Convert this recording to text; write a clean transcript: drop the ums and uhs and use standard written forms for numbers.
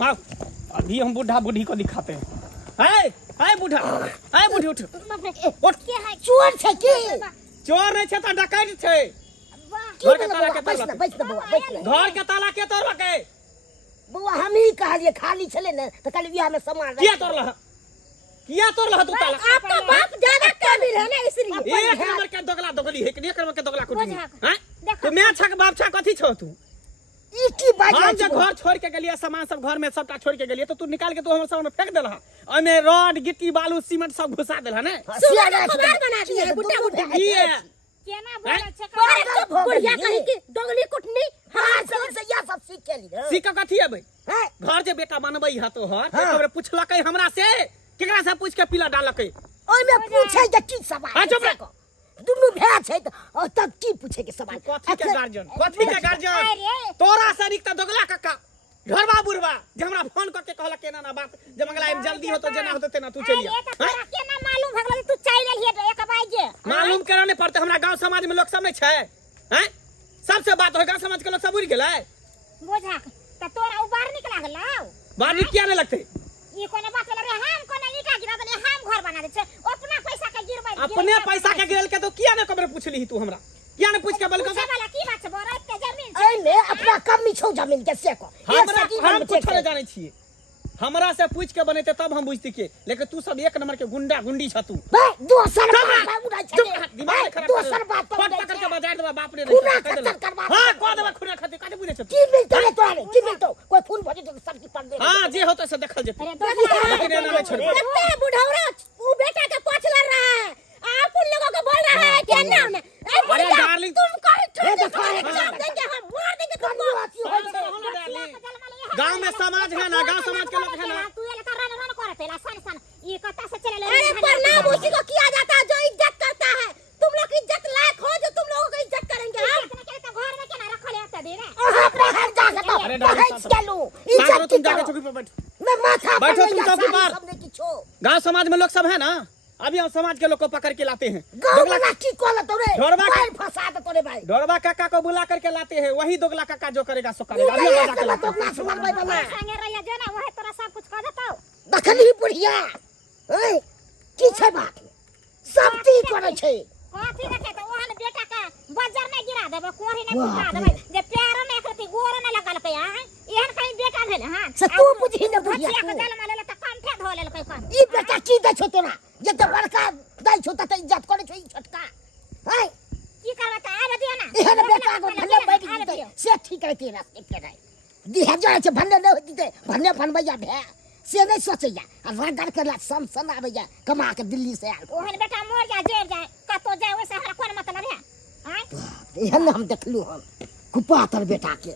हाँ अभी हम बूढ़ा बूढ़ी को दिखाते हैं। है बूढ़ा, है बूढ़ी उठ उठ। चोर छे की? चोर नहीं छे तो डकैत छे। घर के ताला के तोड़, घर के ताला के तोड़ के बउआ हम ही कहलिए खाली छले न त कल बियाह में सामान किया तोड़ला, किया तोड़ला तू ताला? आपका बाप ज्यादा काबिल है ना इसलिए एक नंबर के दोगला दोगली है कि एक नंबर के दोगला कुटनी हैं। तो मैं छक बाप छक कथी छो तू? ई की बात हम जे घर छोड़ के गेलिए, सामान सब घर में सबटा छोड़ के गेलिए तो तू निकाल के तू हमर सामने फेंक देला। ओय में रॉड गिट्टी बालू सीमेंट सब घुसा देला ने। सुना खबर बना दिए बुड्ढा बुड्ढा ये केना बोले छे बुढ़िया कहि की दोगली कुटनी हां से या सब सीख के ली सीख कथी अबे? घर जे बेटा बनबै ह तो हर एकबेर पूछलकै हमरा से, केकरा से पूछ के पिला डालकै? ओय में पूछे जे की सवाल दुनु भै छै त तब की पूछे के सवाल? कथी के गार्जियन, कथी के गार्जियन? तोरा से निक त दोगला कक्का घरवा बुढ़वा जे हमरा फोन करके कहला केना ना बात जे मंगला में जल्दी हो तो जेना होते तेना तू चलिया। तोरा केना मालूम भगलो तू चल गेलिए तो एक बाजे? मालूम केना नहीं पड़ते? हमरा गांव समाज में लोग सब नहीं छै हैं? सबसे बात हो गांव समाज के लोग सब उड़ गेलै। बोझा त तोरा उबार निकला गेलौ? बाहर किया नहीं लगते? ई कोने बात रे हम कोने ईटा गिरा देले, हम घर बना दे छै अपना पैसा के गिरबै। अपने पैसा के गिरल के तो किया नहीं कबरे पूछली तू हमरा? किया नहीं पूछ के बोल के वाला की बात छै? बोरा के जमीन ए ले अपना कमी छौ जमीन के से को हम कुछ नहीं जाने छिए। हमरा से पूछ के बनेते तब हम बुझती के, लेकिन तू सब एक नंबर के गुंडा गुंडी छ तू। बे दोसर बात उड़ा छै दिमाग खराब दोसर बात फोन पकड़ के बजा देबा बाप रे। खुना खतर करवा हां को देबा खुना खते काटे बुझे छ की मिलतो रे तोरा की मिलतो? कोई फोन भजे तो सब की पड़ दे। हां जे होता से देखल जेते। अरे लेकिन ना छोड़ कितने बुढ़ौरा वो बेटा के पोछ लड़ रहा है, आप उन लोगों को बोल रहा है क्या नाम है? अरे डार्लिंग तुम कहीं एग्जाम देंगे हम मार देंगे तुमको। गांव में समाज है ना, गांव समाज के लोग है ना। तू ये रन रन करते ला सन सन ये कत्ता से चले ले। अरे प्रणाम उसी को किया जाता है जो इज्जत करता है। तुम लोग इज्जत लायक हो जो तुम लोगों को इज्जत करेंगे हम। तो घर में केना रख ले आता दे रे? अपने घर जाके तो बहस के लो इज्जत तुम जाके चौकी पर बैठ, मैं माथा बैठो तुम चौकी पर। सबने की छो गांव समाज में लोग सब है ना, अभी हम समाज के लोग को पकड़ के लाते हैं। गांव में ना की कोला तोरे ढोरबा भाई फंसा दे तोरे भाई। ढोरबा काका को बुला करके लाते हैं, वही दोगला काका जो करेगा सो करेगा। अभी हम जाके लाते हैं। तो ना सुमन भाई बना संगे रहिया जे ना वही तोरा सब कुछ कर देतौ। दखली बुढ़िया ए की छै बात? सब ठीक करे छै। कथी रखे त ओहन बेटा का बजर में गिरा देबे, कोरी ने गिरा देबे जे पैर में एकरती गोर ने लगल पे। हां एहन कहीं बेटा भेल हां से तू बुझी न बुढ़िया बचिया के जल माले त कंठे धो लेल कई कन। ई बेटा की दै छौ तोरा जे त बड़का दै छौ त इज्जत करे छौ। ई छोटका है की करबे त आबे दियो ना। एहन बेटा को भले बैठ जते से ठीक रहती रास्ते के नहीं दिहा जाय छै भन्ने न होती भन्ने फनबैया भे से नहीं सोचैया रगड़ के ला सम आबैया कमा के दिल्ली से आल। ओहन बेटा मर जा जेल जाए कतो जाए ओसे हमरा कोन मतलब है? हां एहन हम देखलू हम कुपातर बेटा के।